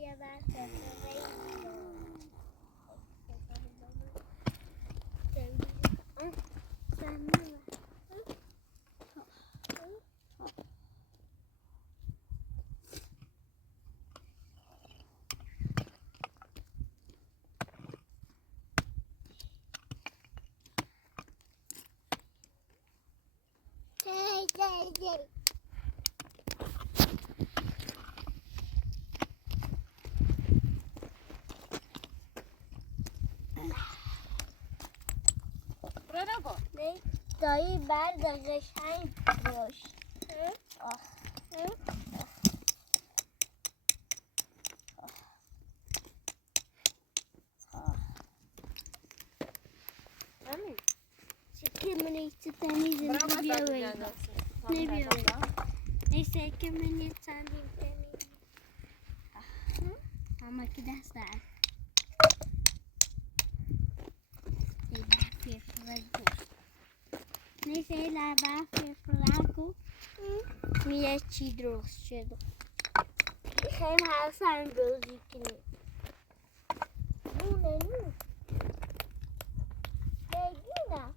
یه وقت دایی برد قشنگ باش. که من ایچه تمیز نبیاوید نیسته که من یه چندین تمیز اما که دست دار نیسته لبه فرفرکو میره چی درست شد خیلی حوصن روزی کنی نونه نونه بگینا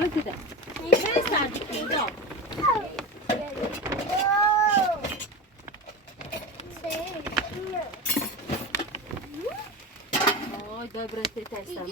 Bırakın. Neyse sardık burada. Ой, добре, ти теж сама.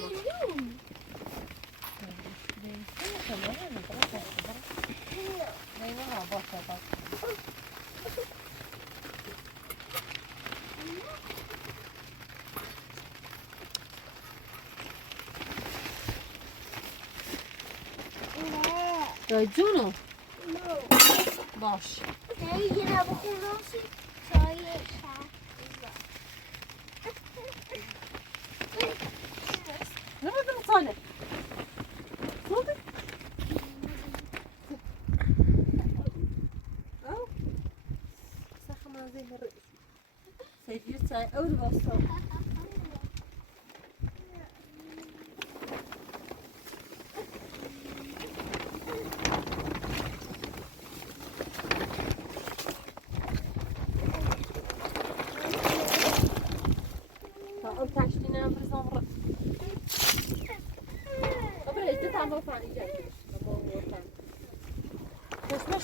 Daj جونو باش یه نبخون راستی چای شهر نبودم ساله ساله او سخم از این رئیس سیدی چای اول واسه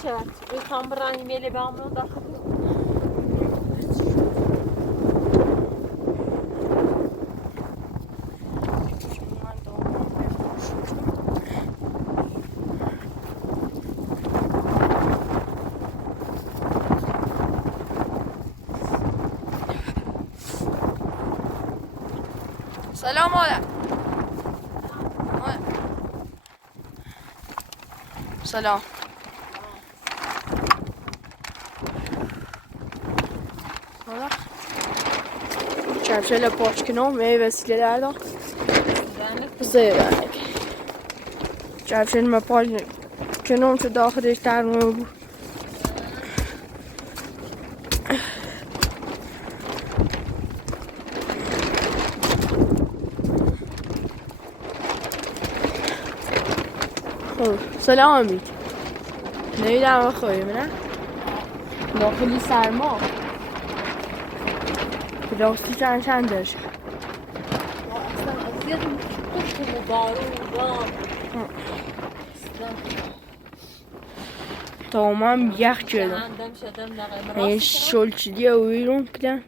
شد کامرانی میله به آمون داخل سلام مادر سلام. چرچل پاچ کنم می وسیله دردم زیرک چرچل ما پاچ کنم تو داخلش در بود سلام امید نمیدونم خوبی نه داخلی سرما راستی چند درش اصلا اذیت میکنه بارون تمام یخ شدم این شلچیدی و بیرون کدن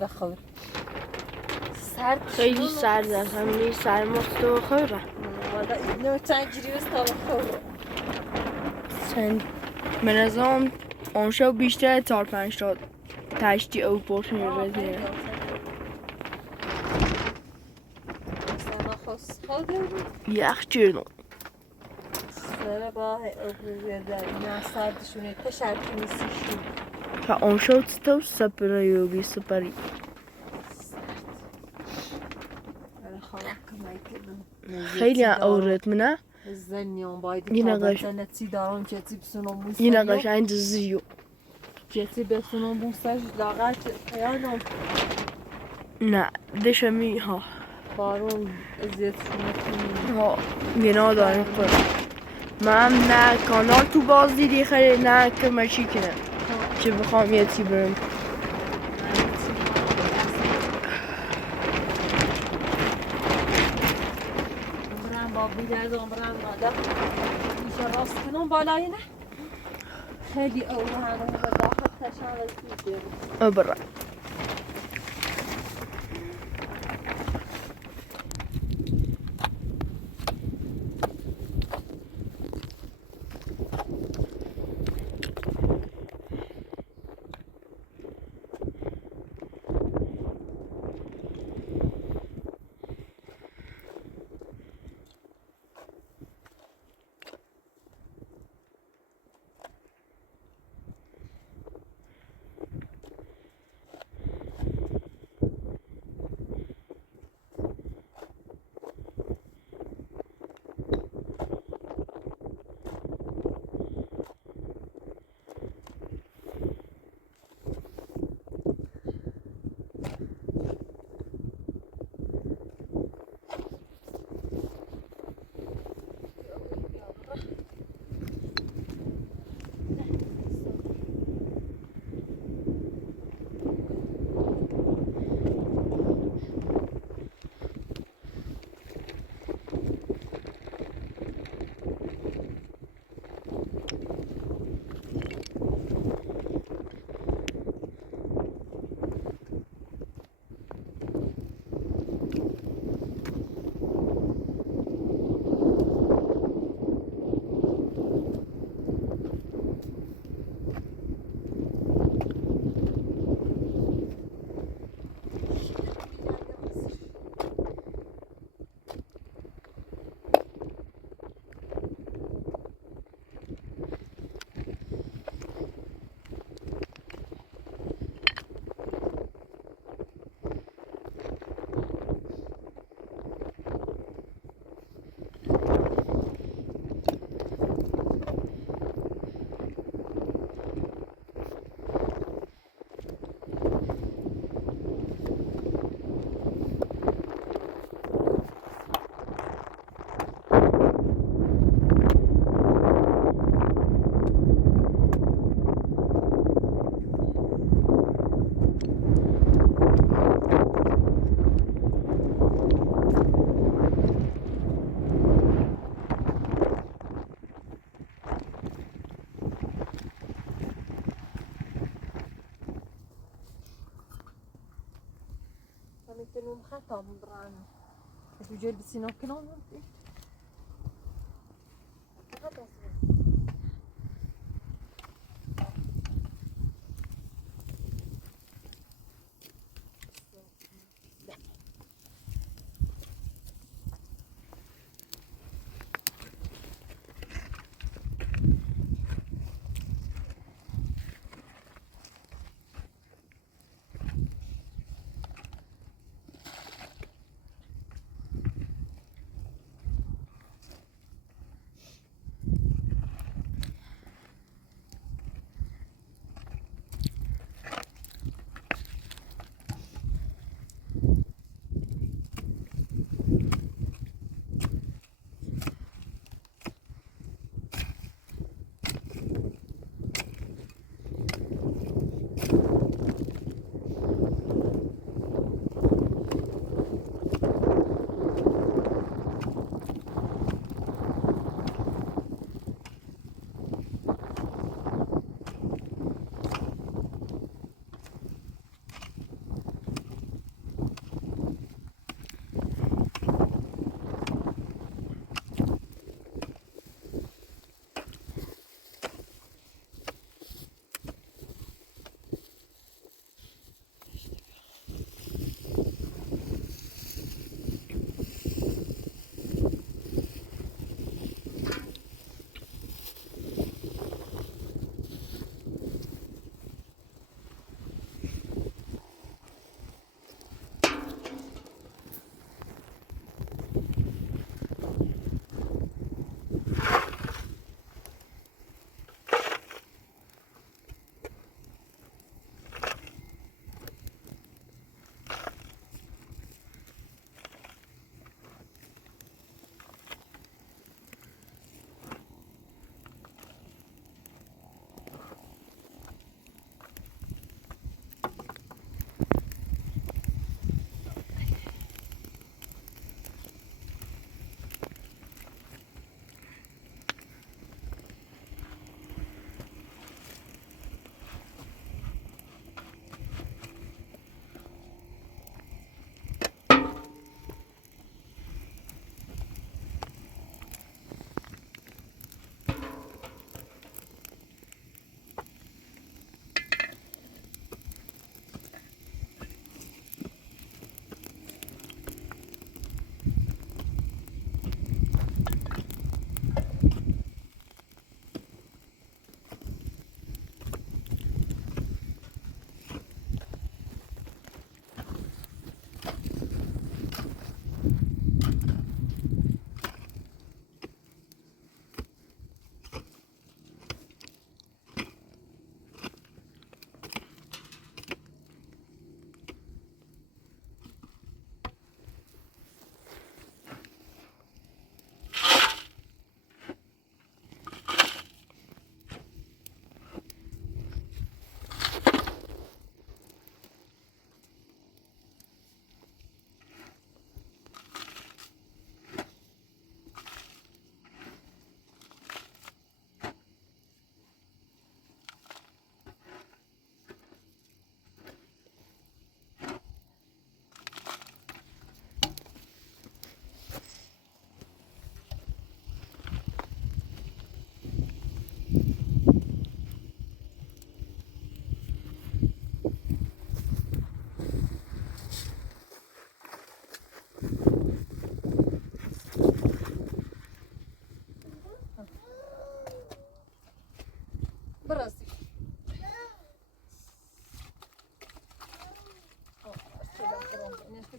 بخور خیلی سرد است همین سرماست و خوره والا اینو تنجری بست تا بخور به نظام اون شب بیشتر 4-5 تا تشتی او پرت میرده یخ چیردم سر باه او بریده نه سردشونه تشرکی نیستیشون تا اون شب تو سپری و بی سپری خیلی اورد منه زنیان باید یه تا نقاش بزنتی دارم چتی بسونم بوستن یه نقاش این زیو چتی بسونم بوستش لاغر خیانم نه دشمی ها بارون ازیتشونه کنیم ها گناه داریم خود من نه کانال تو باز دیدی خیلی نه که مچی کنم که بخوام یه تی برم با بیدرد عمرم ناده میشه راست کنم بالای نه خیلی اوه هنو به داخل تشان رسیده ابرا میتونم خطا بران تو جل بسینا کنم براسي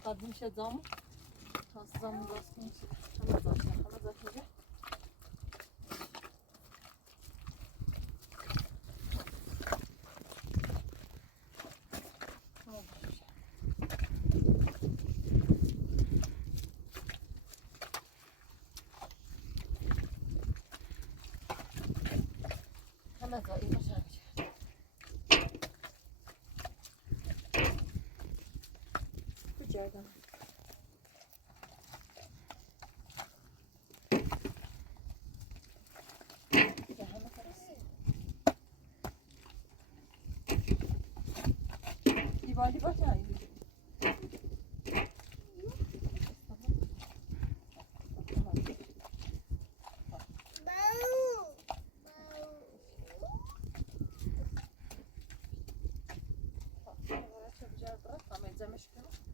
قدم شد زامو تا زامو راست میشه همه زاشه همه زایی باشه کجا دیوالی باشه اینجا برات میزمش کنم.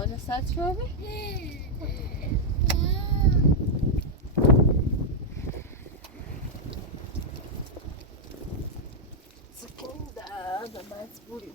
حالا ساعت شو سكندة هذا ما تقولي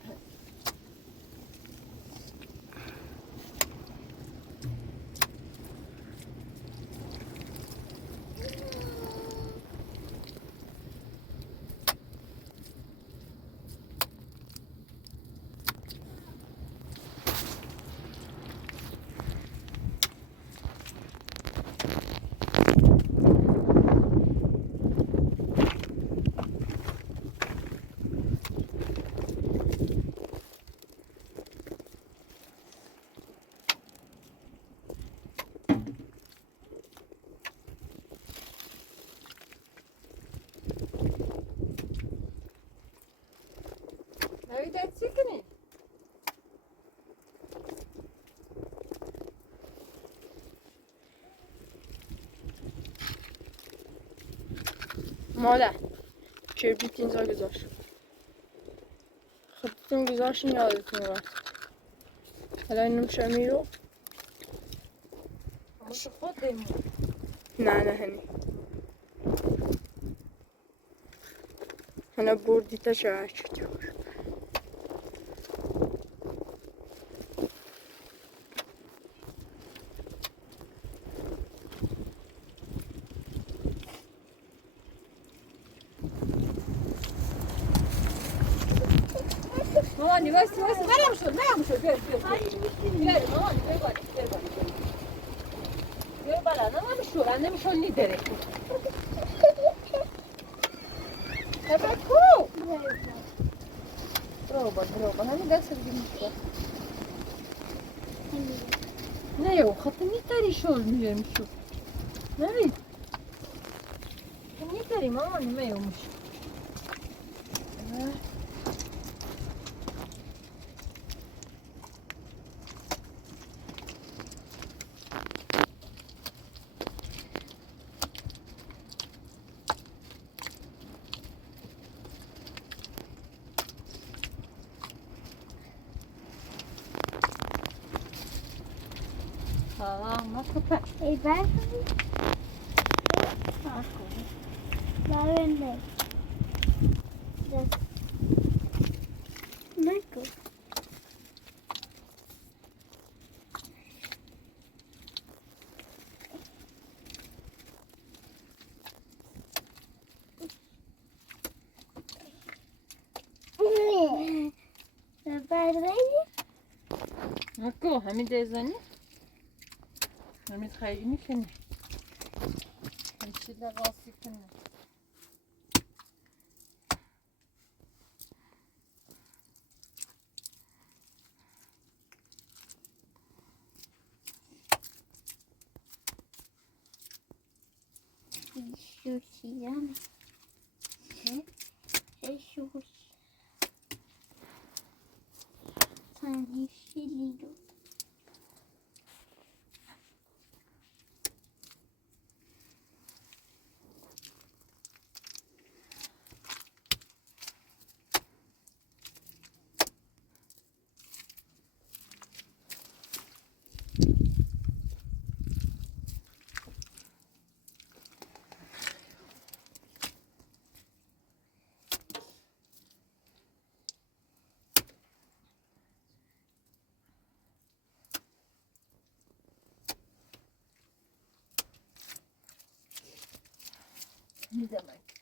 نريد تسكني مادر کبریت اینجا گذاشت خودتون گذاشتین یادتون رفت حالا اینو میشه میرو مش خودم نه هنی انا بردی تا چه شد مامانی واسه برم شد بیا مامانی بیا بالا نمیشورن نمیشون نیدره تفکو برو همین دست بگیم نه یو خط نیتاری شول میرم شو نبید نیتاری مامانی میومش ما كفا Hey, back. Lavender. That's Michael. اكو همین دیزنی همین خیلی میکنه همچی لباسی کنه Sushi. Hey, sushi. Tiny little.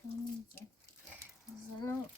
میدم زنم